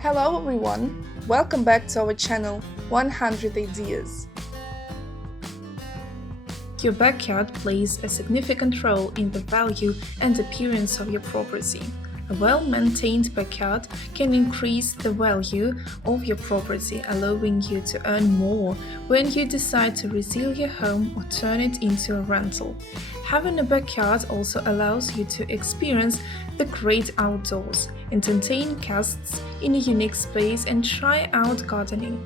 Hello everyone, welcome back to our channel 100 Ideas. Your backyard plays a significant role in the value and appearance of your property. A well-maintained backyard can increase the value of your property, allowing you to earn more when you decide to resell your home or turn it into a rental. Having a backyard also allows you to experience the great outdoors, entertain guests in a unique space, and try out gardening.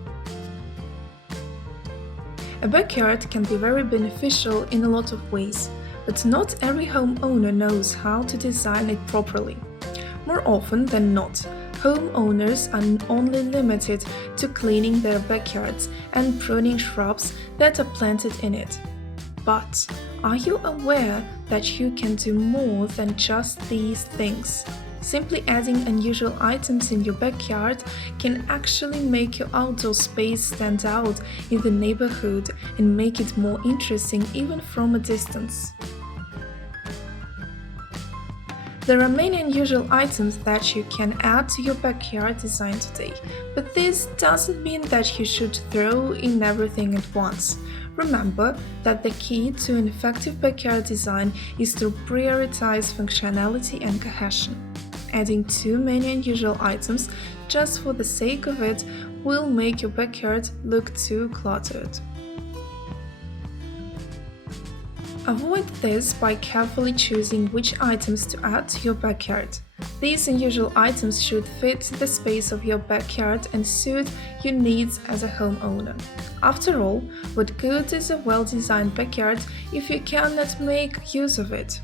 A backyard can be very beneficial in a lot of ways, but not every homeowner knows how to design it properly. More often than not, homeowners are only limited to cleaning their backyards and pruning shrubs that are planted in it. But are you aware that you can do more than just these things? Simply adding unusual items in your backyard can actually make your outdoor space stand out in the neighborhood and make it more interesting even from a distance. There are many unusual items that you can add to your backyard design today, but this doesn't mean that you should throw in everything at once. Remember that the key to an effective backyard design is to prioritize functionality and cohesion. Adding too many unusual items just for the sake of it will make your backyard look too cluttered. Avoid this by carefully choosing which items to add to your backyard. These unusual items should fit the space of your backyard and suit your needs as a homeowner. After all, what good is a well-designed backyard if you cannot make use of it?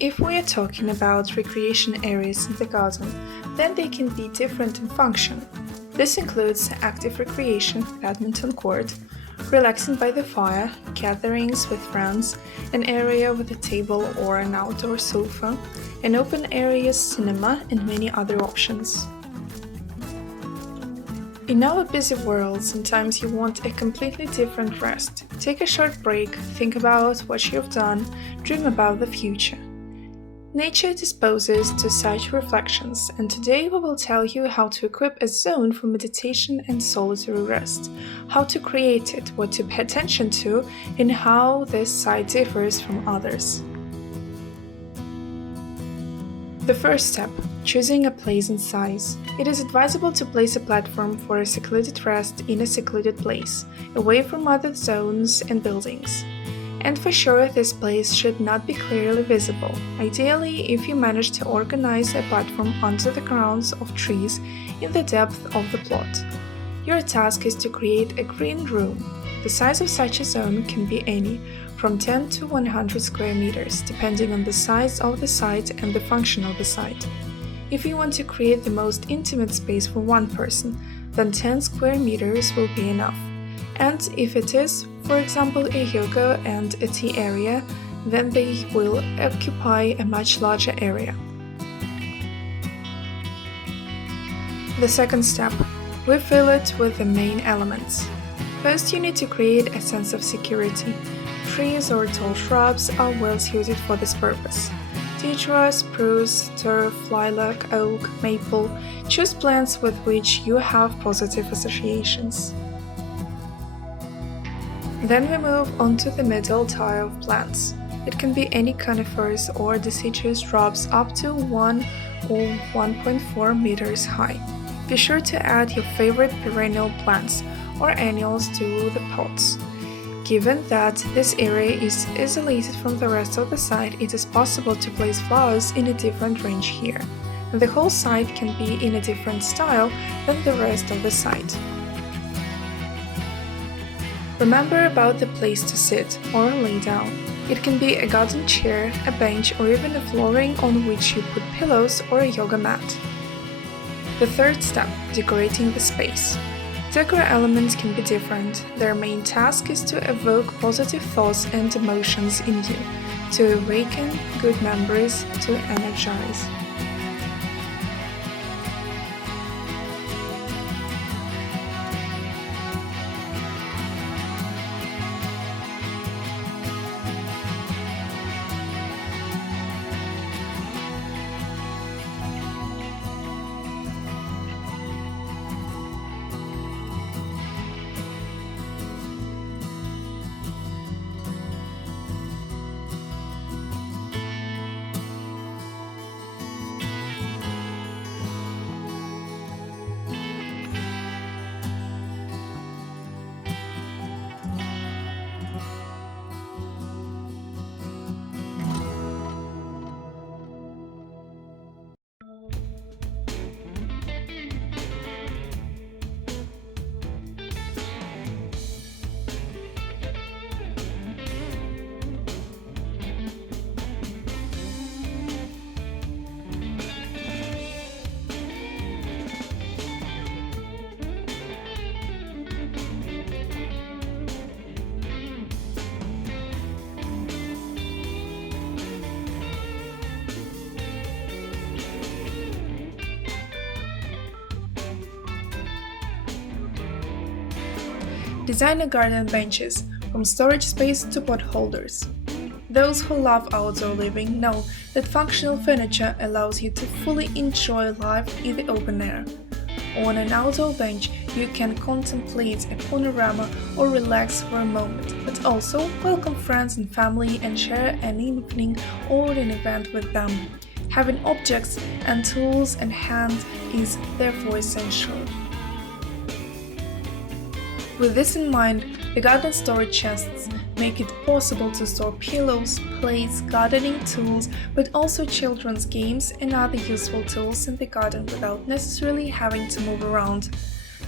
If we are talking about recreation areas in the garden, then they can be different in function. This includes active recreation, badminton court, relaxing by the fire, gatherings with friends, an area with a table or an outdoor sofa, an open area cinema, and many other options. In our busy world, sometimes you want a completely different rest. Take a short break, think about what you've done, dream about the future. Nature disposes to such reflections, and today we will tell you how to equip a zone for meditation and solitary rest, how to create it, what to pay attention to, and how this site differs from others. The first step, choosing a place and size. It is advisable to place a platform for a secluded rest in a secluded place, away from other zones and buildings. And for sure, this place should not be clearly visible. Ideally, if you manage to organize a platform under the crowns of trees in the depth of the plot. Your task is to create a green room. The size of such a zone can be any, from 10 to 100 square meters, depending on the size of the site and the function of the site. If you want to create the most intimate space for one person, then 10 square meters will be enough. And if it is, for example, a yoga and a tea area, then they will occupy a much larger area. The second step. We fill it with the main elements. First, you need to create a sense of security. Trees or tall shrubs are well suited for this purpose. Tea spruce, turf, lilac, oak, maple. Choose plants with which you have positive associations. Then we move on to the middle tier of plants. It can be any conifers or deciduous shrubs up to 1 or 1.4 meters high. Be sure to add your favorite perennial plants or annuals to the pots. Given that this area is isolated from the rest of the site, it is possible to place flowers in a different range here. The whole site can be in a different style than the rest of the site. Remember about the place to sit or lay down. It can be a garden chair, a bench, or even a flooring on which you put pillows or a yoga mat. The third step, decorating the space. Decor elements can be different. Their main task is to evoke positive thoughts and emotions in you, to awaken good memories, to energize. Designer garden benches, from storage space to pot holders. Those who love outdoor living know that functional furniture allows you to fully enjoy life in the open air. On an outdoor bench, you can contemplate a panorama or relax for a moment, but also welcome friends and family and share an evening or an event with them. Having objects and tools in hand is therefore essential. With this in mind, the garden storage chests make it possible to store pillows, plates, gardening tools, but also children's games and other useful tools in the garden without necessarily having to move around.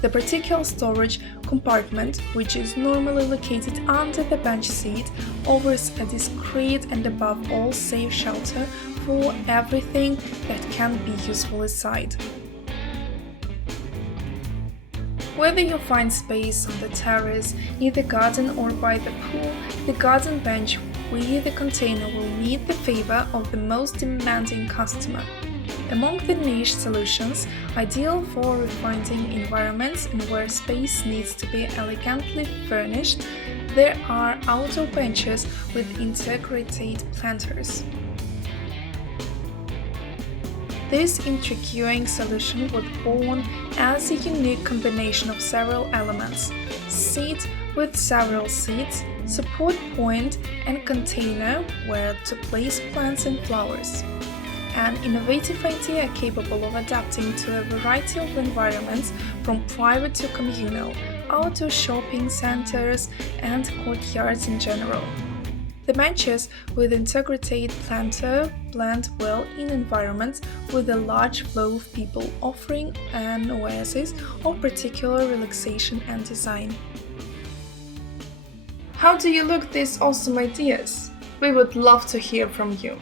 The particular storage compartment, which is normally located under the bench seat, offers a discreet and above all safe shelter for everything that can be useful inside. Whether you find space on the terrace, in the garden or by the pool, the garden bench with the container will meet the favor of the most demanding customer. Among the niche solutions, ideal for refining environments and where space needs to be elegantly furnished, there are outdoor benches with integrated planters. This intriguing solution was born as a unique combination of several elements: seat with several seats, support point, and container where to place plants and flowers. An innovative idea capable of adapting to a variety of environments from private to communal, outdoor shopping centers, and courtyards in general. Dementias with integrated patio blend well in environments with a large flow of people, offering an oasis of particular relaxation and design. How do you look at these awesome ideas? We would love to hear from you.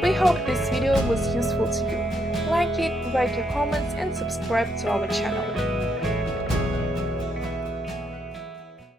We hope this video was useful to you. Like it, write your comments and subscribe to our channel.